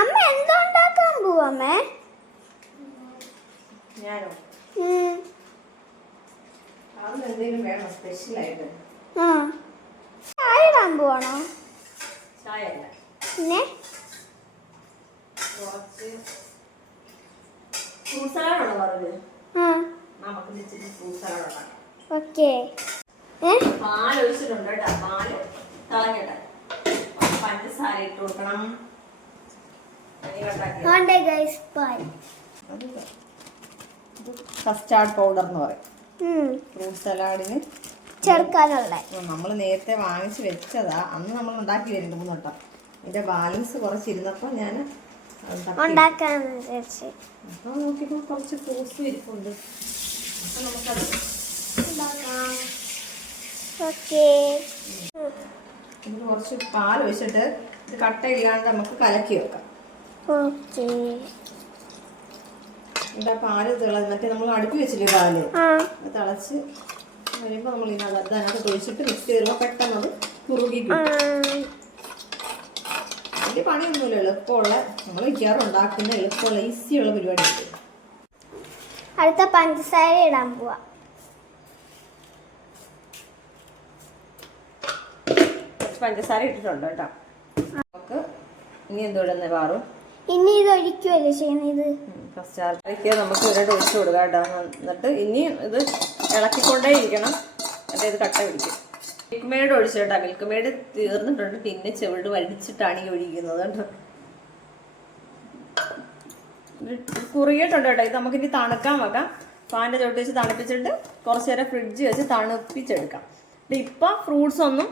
അമ്മ എന്താ ഉണ്ടാക്കാൻ പോവാ അമ്മേ? ഞാനോ അന്ന് എന്തെങ്കിലും വേണം സ്പെഷ്യലായിട്ട്. ചായ ഇടാൻ പോവാണോ? ചായ അല്ല, പിന്നെ കുറച്ച് ഫ്രൂട്ട് സലാഡാണോ പറഞ്ഞത്? നമുക്ക് ഇച്ചിരി ഫ്രൂട്ട് സലാഡ് ഉണ്ടാക്കാം. ഓക്കെ. പാൽ ഒഴിച്ചിട്ടുണ്ട് കേട്ടോ. പാല് തിളങ്ങട്ടെ, പഞ്ചസാര ഇട്ട് കൊടുക്കണം. കസ്റ്റാർഡ് പൗഡർ എന്ന് പറയും ഫ്രൂട്ട് സലാഡിന് ചേർക്കാനുള്ള. നമ്മൾ നേരത്തെ വാങ്ങിച്ച് വെച്ചതാ, അന്ന് നമ്മൾ ഉണ്ടാക്കി വരുന്നുണ്ട് 3 വട്ടം. ഇതിന്റെ ബാലൻസ് കുറച്ചിരുന്നപ്പോൾ ഞാൻ അപ്പോൾ നോക്കിയപ്പോൾ കുറച്ച് ഫ്രൂട്ട്സ് ഇരിപ്പുണ്ട്. അപ്പം നമുക്കത് ഉണ്ടാക്കാം. ഇതിന് കുറച്ച് പാൽ ഒഴിച്ചിട്ട് ഇത് കട്ടയില്ലാണ്ട് നമുക്ക് കലക്കി വെക്കാം. ഇവിടെ പാല് മറ്റേ നമ്മൾ അടുപ്പി വെച്ചില്ലേ പാല്, തിളച്ച് വരുമ്പോൾ നമ്മൾ അതിനകത്ത് ഒഴിച്ചിട്ട് മിക്സ് ചെയ്തിരുമ്പോൾ പെട്ടെന്ന് അത് കുറുകി കിട്ടും. വലിയ പണിയൊന്നുമില്ല, എളുപ്പമുള്ള, നമ്മൾ മിക്കവാറും ഉണ്ടാക്കുന്ന എളുപ്പമുള്ള ഈസിയുള്ള പരിപാടി. അടുത്ത പഞ്ചസാര ഇടാൻ പോവാ. പഞ്ചസാര ഇട്ടിട്ടുണ്ട് കേട്ടോ. നമുക്ക് ഇനി എന്തോ ഇടുന്ന പാറു? ഇനി ഇത് ഒഴിക്കുവല്ലേ ചെയ്യുന്നത്? കസ്റ്റാർഡിലേക്ക് നമുക്ക് ഇവരോട് ഒഴിച്ചു കൊടുക്കാം കേട്ടോ. എന്നിട്ട് ഇനി ഇത് ഇളക്കിക്കൊണ്ടേ ഇരിക്കണം, എന്നിട്ട് ഇത് കട്ട പിടിക്കും. മിൽക്ക് മെയ്ഡ് ഒഴിച്ചു കേട്ടോ. മിൽക്ക് മെയ്ഡ് തീർന്നിട്ടുണ്ട്, പിന്നെ ചെവിട് വലിച്ചിട്ടാണ് ഈ ഒഴിക്കുന്നത് കേട്ടോ. കുറുകിയിട്ടുണ്ട് കേട്ടോ. ഇത് നമുക്കിനി തണുക്കാൻ വെക്കാം. ഫാനിൻ്റെ ചോട്ട് വെച്ച് തണുപ്പിച്ചിട്ട് കുറച്ച് നേരം ഫ്രിഡ്ജ് വെച്ച് തണുപ്പിച്ചെടുക്കാം. ഇപ്പം ഫ്രൂട്ട്സ് ഒന്നും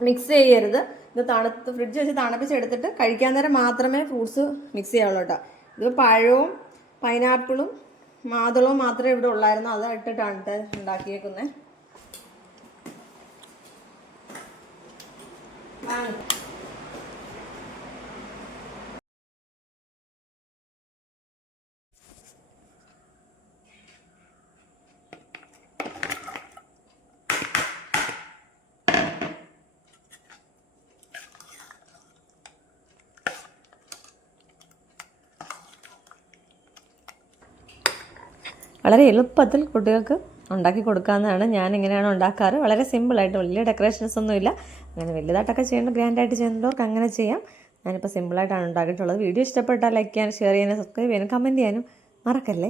മിക്സ് ചെയ്യരുത്. ഇത് ഫ്രിഡ്ജ് വെച്ച് തണുപ്പിച്ചെടുത്തിട്ട് കഴിക്കാൻ നേരം മാത്രമേ ഫ്രൂട്ട്സ് മിക്സ് ചെയ്യാവുള്ളൂ കേട്ടോ. ഇത് പഴവും പൈനാപ്പിളും മാതളവും മാത്രമേ ഇവിടെ ഉള്ളായിരുന്നു, അത് ഇട്ടിട്ടാണ് ഉണ്ടാക്കിയേക്കുന്നത്. വളരെ എളുപ്പത്തിൽ കുട്ടികൾക്ക് ഉണ്ടാക്കി കൊടുക്കാവുന്നതാണ്. ഞാൻ ഇങ്ങനെയാണ് ഉണ്ടാക്കാറ്. വളരെ സിമ്പിളായിട്ട്, വലിയ ഡെക്കറേഷൻസ് ഒന്നുമില്ല. അങ്ങനെ വലുതായിട്ടൊക്കെ ചെയ്യേണ്ട, ഗ്രാൻഡായിട്ട് ചെയ്യുന്നവർക്ക് അങ്ങനെ ചെയ്യാം. ഞാനിപ്പോൾ സിമ്പിളായിട്ടാണ് ഉണ്ടാക്കിയിട്ടുള്ളത്. വീഡിയോ ഇഷ്ടപ്പെട്ടാൽ ലൈക്ക് ചെയ്യാനും ഷെയർ ചെയ്യാനും സബ്സ്ക്രൈബ് ചെയ്യാനും കമൻറ്റ് ചെയ്യാനും മറക്കല്ലേ.